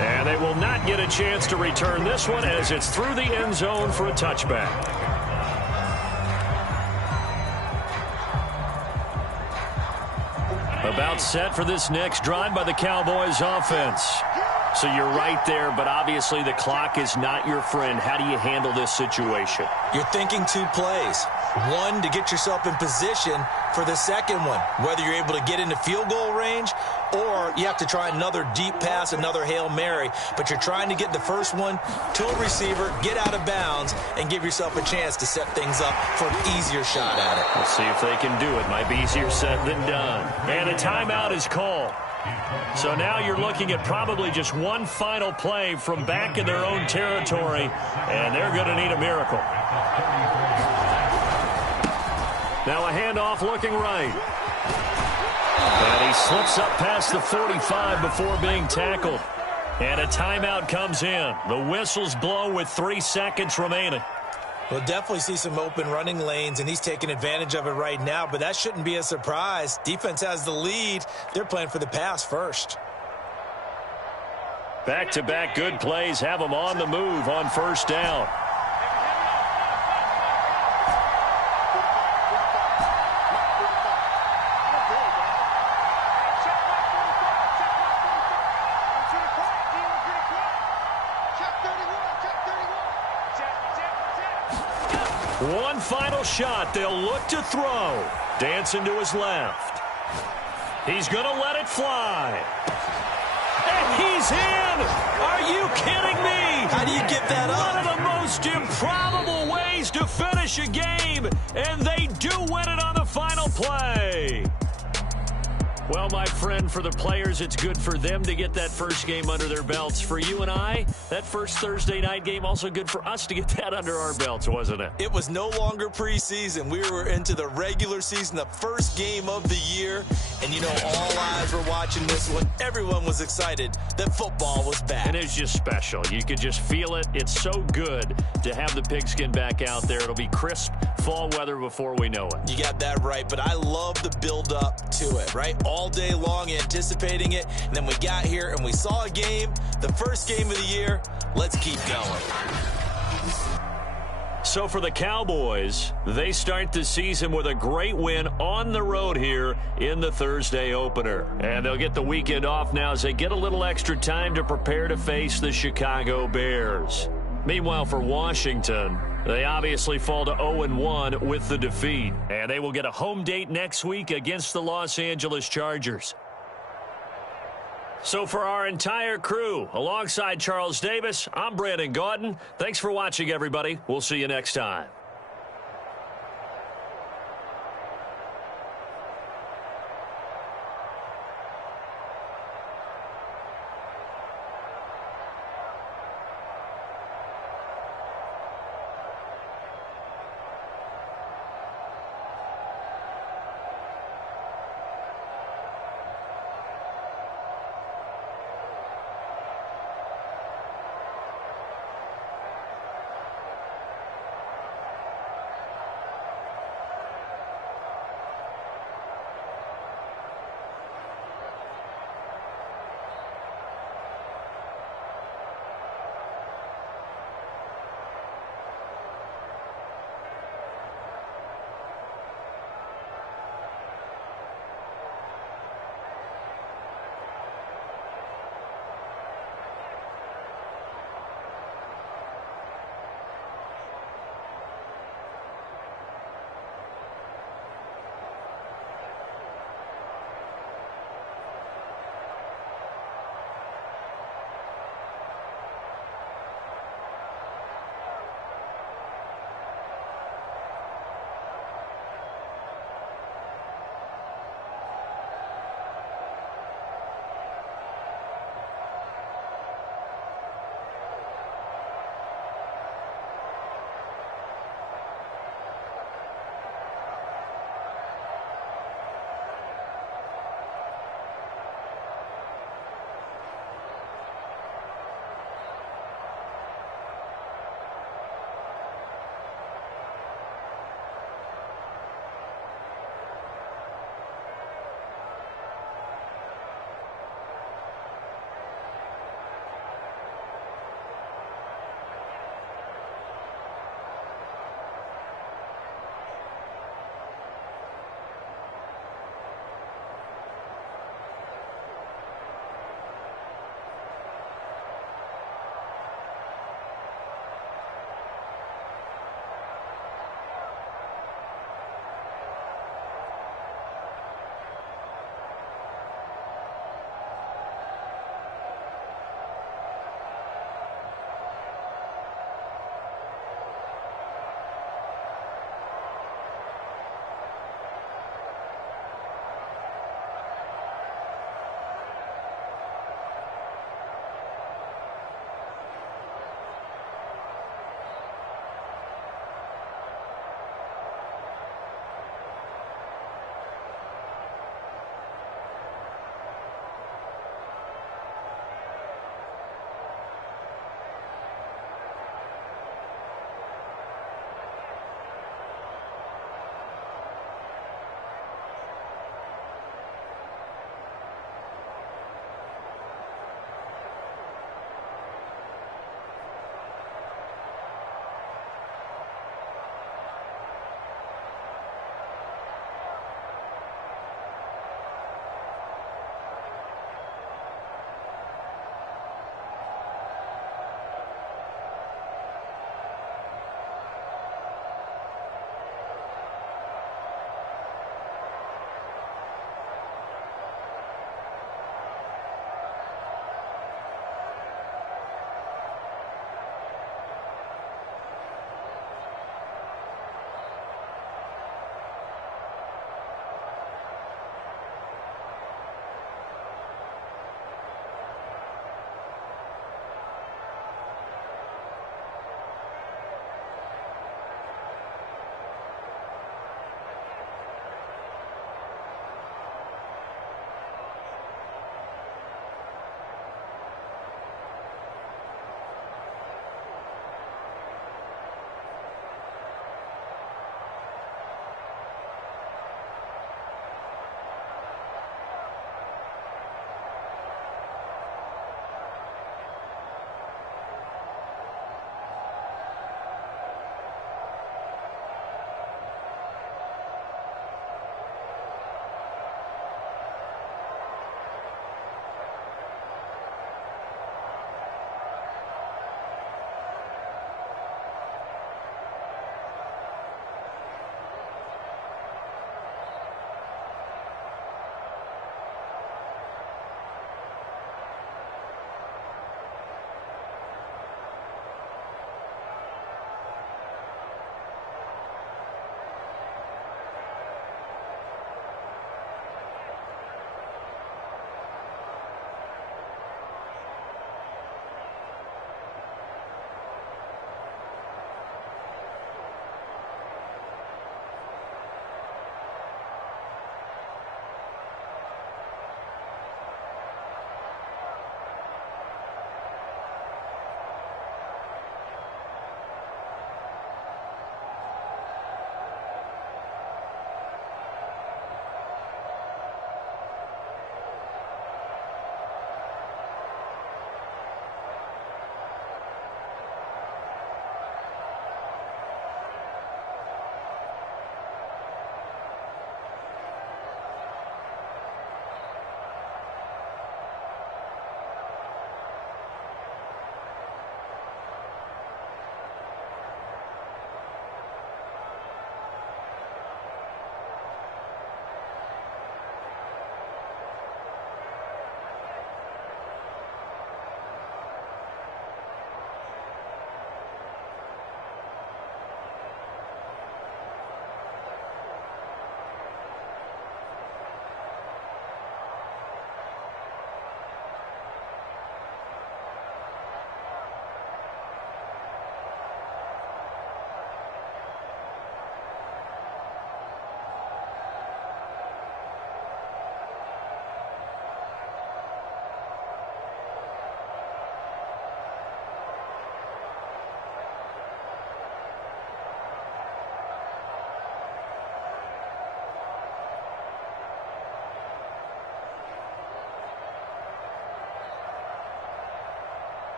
And they will not get a chance to return this one as it's through the end zone for a touchback. About set for this next drive by the Cowboys offense. So you're right there, but obviously the clock is not your friend. How do you handle this situation? You're thinking two plays. One, to get yourself in position for the second one, whether you're able to get into field goal range or you have to try another deep pass, another Hail Mary. But you're trying to get the first one to a receiver, get out of bounds, and give yourself a chance to set things up for an easier shot at it. We'll see if they can do it. Might be easier said than done. And a timeout is called. So now you're looking at probably just one final play from back in their own territory, and they're going to need a miracle. Now a handoff looking right. And he slips up past the 45 before being tackled. And a timeout comes in. The whistles blow with 3 seconds remaining. We'll definitely see some open running lanes, and he's taking advantage of it right now, but that shouldn't be a surprise. Defense has the lead. They're playing for the pass first. Back-to-back good plays have them on the move on first down. One final shot. They'll look to throw. Dancing to his left. He's going to let it fly. And he's in! Are you kidding me? How do you get that up? One of the most improbable ways to finish a game, and they do win it on the final play. Well, my friend, for the players, it's good for them to get that first game under their belts. For you and I, that first Thursday night game, also good for us to get that under our belts, wasn't it? It was no longer preseason. We were into the regular season, the first game of the year. And, you know, all eyes were watching this one. Everyone was excited that football was back. And it's just special. You could just feel it. It's so good to have the pigskin back out there. It'll be crisp fall weather before we know it. You got that right, but I love the build-up to it, right? All day long anticipating it, and then we got here and we saw a game, the first game of the year. Let's keep going. So for the Cowboys, they start the season with a great win on the road here in the Thursday opener. And they'll get the weekend off now as they get a little extra time to prepare to face the Chicago Bears. Meanwhile, for Washington, they obviously fall to 0-1 with the defeat. And they will get a home date next week against the Los Angeles Chargers. So for our entire crew, alongside Charles Davis, I'm Brandon Gaudin. Thanks for watching, everybody. We'll see you next time.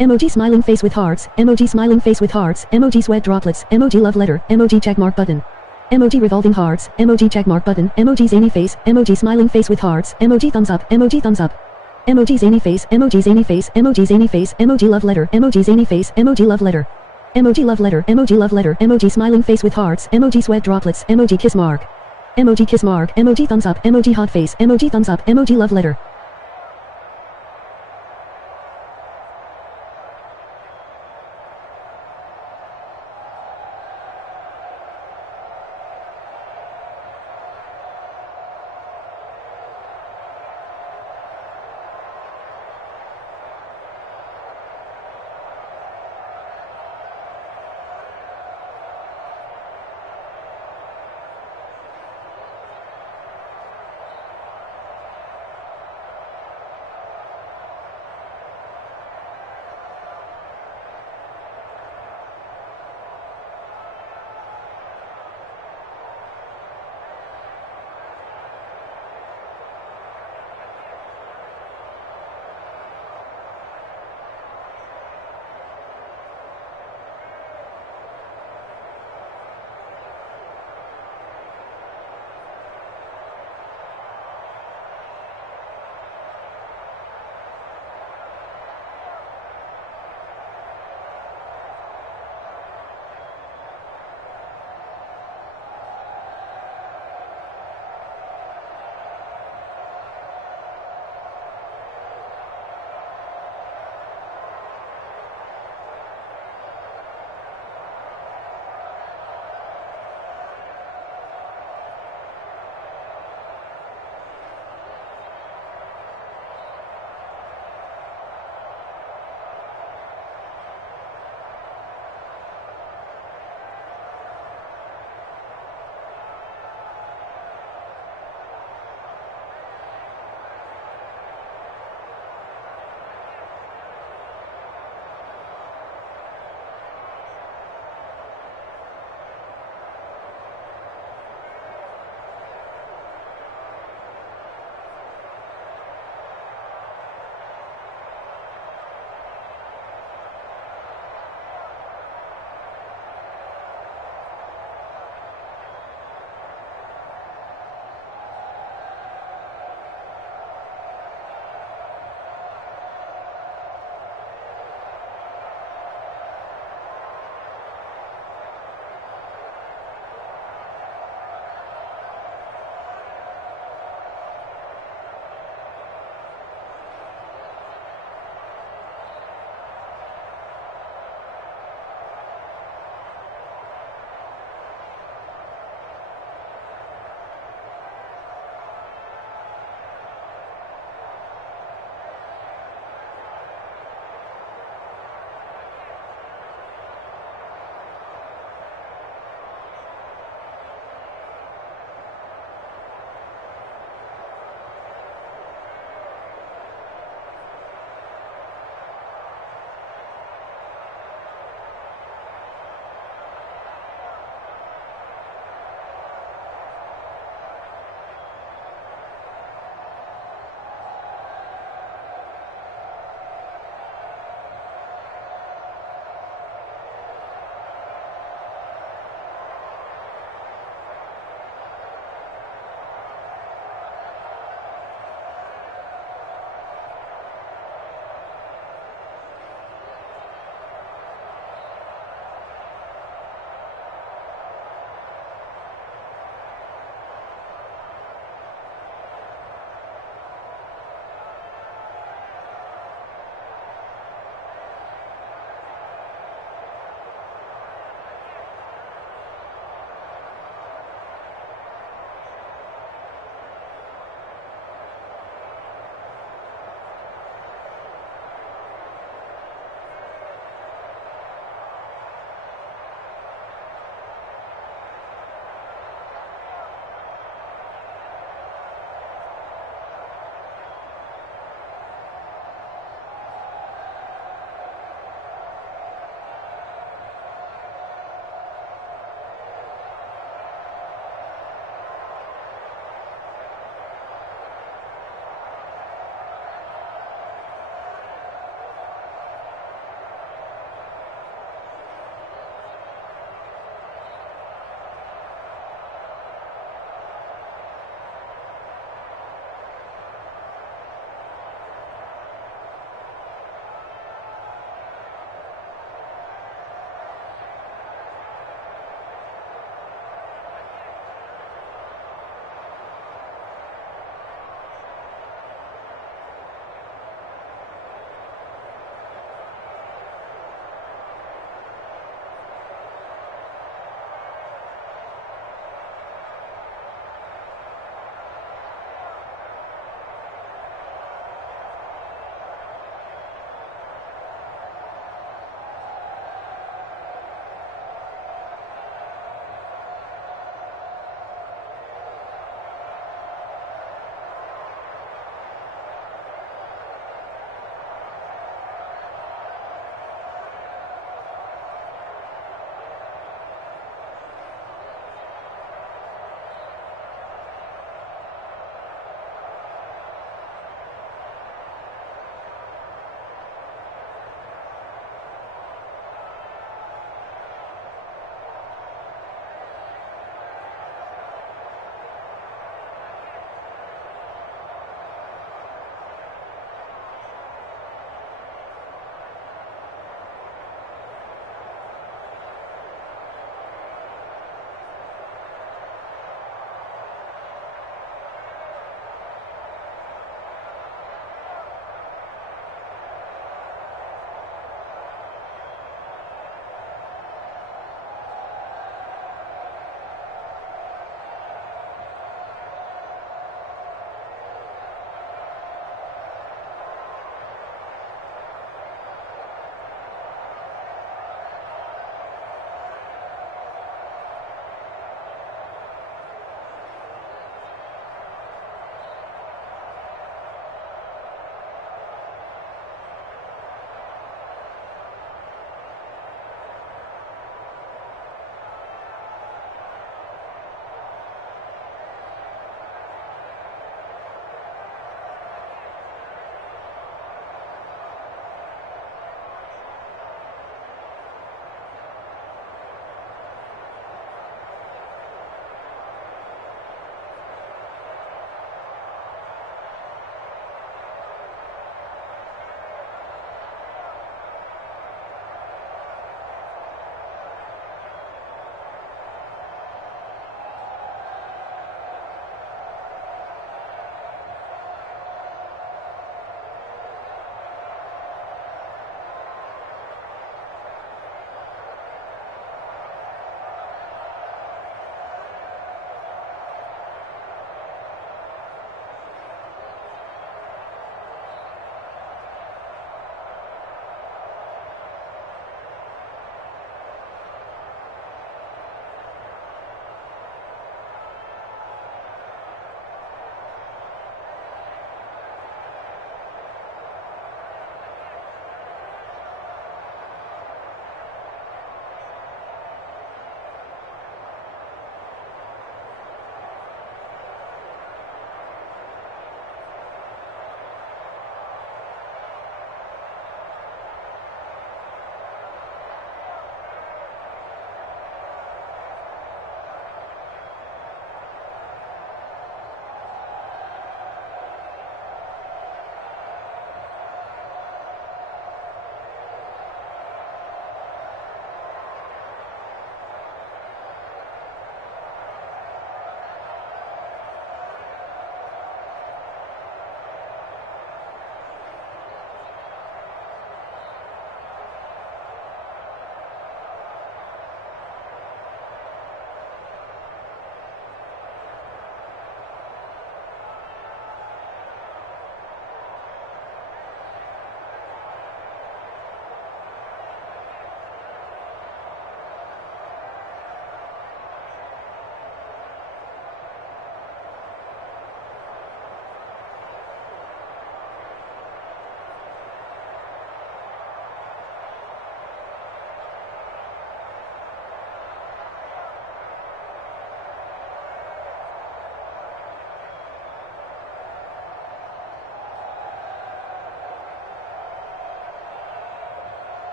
Emoji smiling face with hearts, emoji smiling face with hearts, emoji sweat droplets, emoji love letter, emoji check mark button. Emoji revolving hearts, emoji check mark button, emoji zany face, emoji smiling face with hearts, emoji thumbs up, emoji thumbs up. Emoji zany face, emoji zany face, emoji zany face, emoji love letter, emoji zany face, emoji love letter. Emoji love letter, emoji smiling face with hearts, emoji sweat droplets, emoji kiss mark. Emoji kiss mark, emoji thumbs up, emoji hot face, emoji thumbs up, emoji love letter.